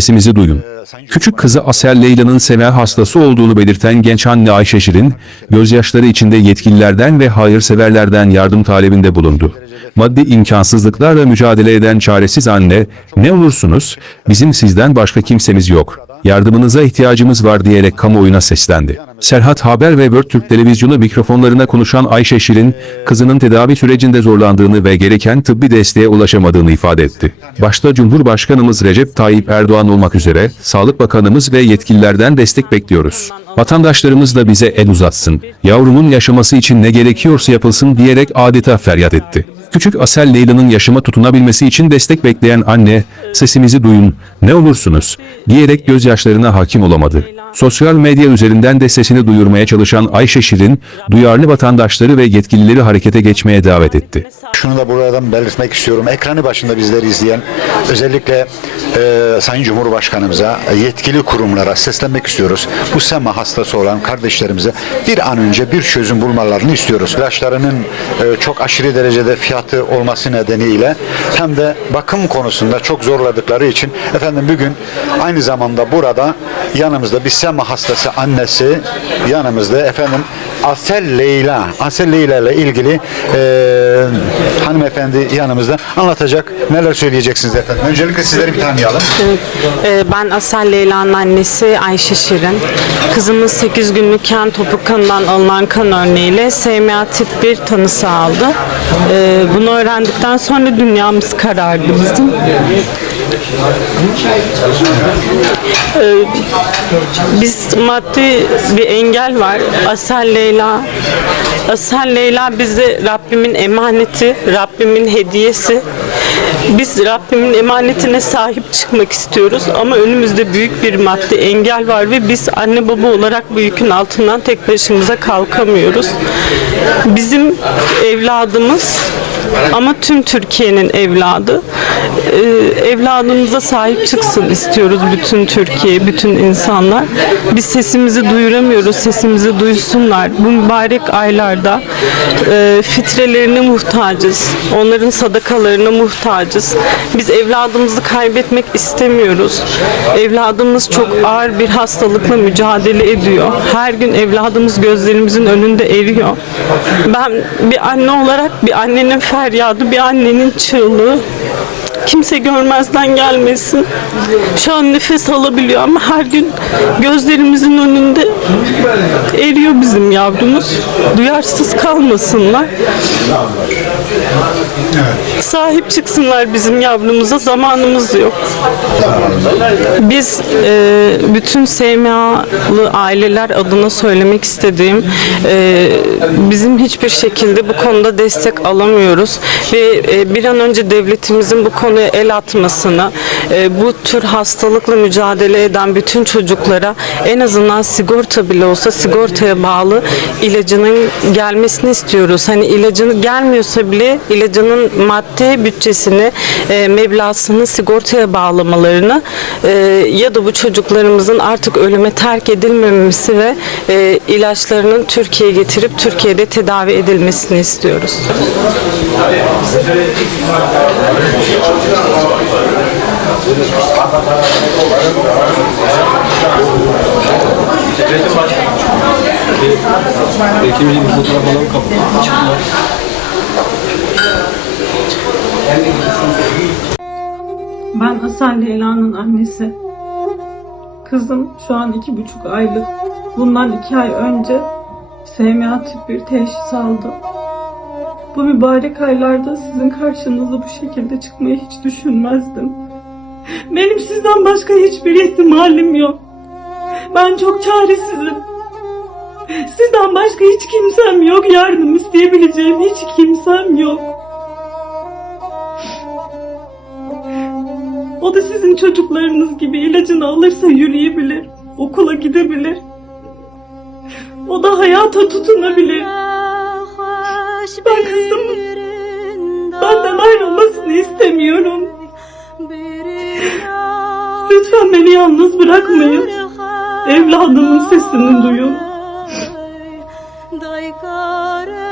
sesimizi duyun. Küçük kızı Asel Leyla'nın sema hastası olduğunu belirten genç anne Ayşe Şirin, gözyaşları içinde yetkililerden ve hayırseverlerden yardım talebinde bulundu. Maddi imkansızlıklarla mücadele eden çaresiz anne, ne olursunuz, bizim sizden başka kimsemiz yok. Yardımınıza ihtiyacımız var diyerek kamuoyuna seslendi. Serhat Haber ve Word Türk televizyonu mikrofonlarına konuşan Ayşe Şirin, kızının tedavi sürecinde zorlandığını ve gereken tıbbi desteğe ulaşamadığını ifade etti. Başta Cumhurbaşkanımız Recep Tayyip Erdoğan olmak üzere, Sağlık Bakanımız ve yetkililerden destek bekliyoruz. Vatandaşlarımız da bize el uzatsın, yavrumun yaşaması için ne gerekiyorsa yapılsın diyerek adeta feryat etti. Küçük Asel Leyla'nın yaşama tutunabilmesi için destek bekleyen anne, sesimizi duyun, ne olursunuz, diyerek gözyaşlarına hakim olamadı. Sosyal medya üzerinden de sesini duyurmaya çalışan Ayşe Şirin, duyarlı vatandaşları ve yetkilileri harekete geçmeye davet etti. Şunu da buradan belirtmek istiyorum. Ekranı başında bizleri izleyen özellikle e, Sayın Cumhurbaşkanımıza, yetkili kurumlara seslenmek istiyoruz. Bu SEMA hastası olan kardeşlerimize bir an önce bir çözüm bulmalarını istiyoruz. İlaçlarının e, çok aşırı derecede fiyatı olması nedeniyle hem de bakım konusunda çok zorladıkları için efendim bugün aynı zamanda burada yanımızda bir SEMA hastası annesi yanımızda efendim Asel Leyla Asel Leyla ile ilgili e, hanımefendi yanımızda anlatacak. Neler söyleyeceksiniz efendim? Öncelikle sizleri bir tanıyalım. Ben Asel Leyla'nın annesi Ayşe Şirin. Kızımız 8 günlükken topuk kanından alınan kan örneğiyle SMA tip 1 tanısı aldı. Bunu öğrendikten sonra dünyamız karardı bizim. Ee, Biz maddi bir engel var. Asel Leyla Asel Leyla bize Rabbimin emaneti, Rabbimin hediyesi. Biz Rabbimin emanetine sahip çıkmak istiyoruz ama önümüzde büyük bir maddi engel var ve biz anne baba olarak bu yükün altından tek başımıza kalkamıyoruz. Bizim evladımız ama tüm Türkiye'nin evladı. Ee, evladımıza sahip çıksın istiyoruz bütün Türkiye, bütün insanlar. Biz sesimizi duyuramıyoruz, sesimizi duysunlar. Bu mübarek aylarda e, fitrelerine muhtacız. Onların sadakalarına muhtacız. Biz evladımızı kaybetmek istemiyoruz. Evladımız çok ağır bir hastalıkla mücadele ediyor. Her gün evladımız gözlerimizin önünde eriyor. Ben bir anne olarak bir annenin feryadı, bir annenin çığlığı kimse görmezden gelmesin. Şu an nefes alabiliyor ama her gün gözlerimizin önünde eriyor bizim yavrumuz. Duyarsız kalmasınlar. Sahip çıksınlar bizim yavrumuza. Zamanımız yok. Biz e, bütün SMA'lı aileler adına söylemek istediğim e, bizim hiçbir şekilde bu konuda destek alamıyoruz ve e, bir an önce devletimizin bu konuya el atmasını, e, bu tür hastalıkla mücadele eden bütün çocuklara en azından sigorta bile olsa sigortaya bağlı ilacının gelmesini istiyoruz. Hani ilacını gelmiyorsa bile ilacının maddi bütçesini, e, meblağını sigortaya bağlamalarını e, ya da bu çocuklarımızın artık ölüme terk edilmemesi ve e, ilaçlarının Türkiye'ye getirip Türkiye'de tedavi edilmesini istiyoruz. Ekibinin fotoğraf alalım kapı. Ben Asal Leyla'nın annesi. Kızım şu an iki buçuk aylık. Bundan iki ay önce SMA tip bir teşhis aldı. Bu mübarek aylarda sizin karşınıza bu şekilde çıkmayı hiç düşünmezdim. Benim sizden başka hiçbir ihtimalim yok. Ben çok çaresizim. Sizden başka hiç kimsem yok. Yardım isteyebileceğim hiç kimsem yok. O da sizin çocuklarınız gibi ilacını alırsa yürüyebilir, okula gidebilir. O da hayata tutunabilir. Ben kızımın Benden ayrılmasını istemiyorum. Lütfen beni yalnız bırakmayın. Evladımın sesini duyun. thy God.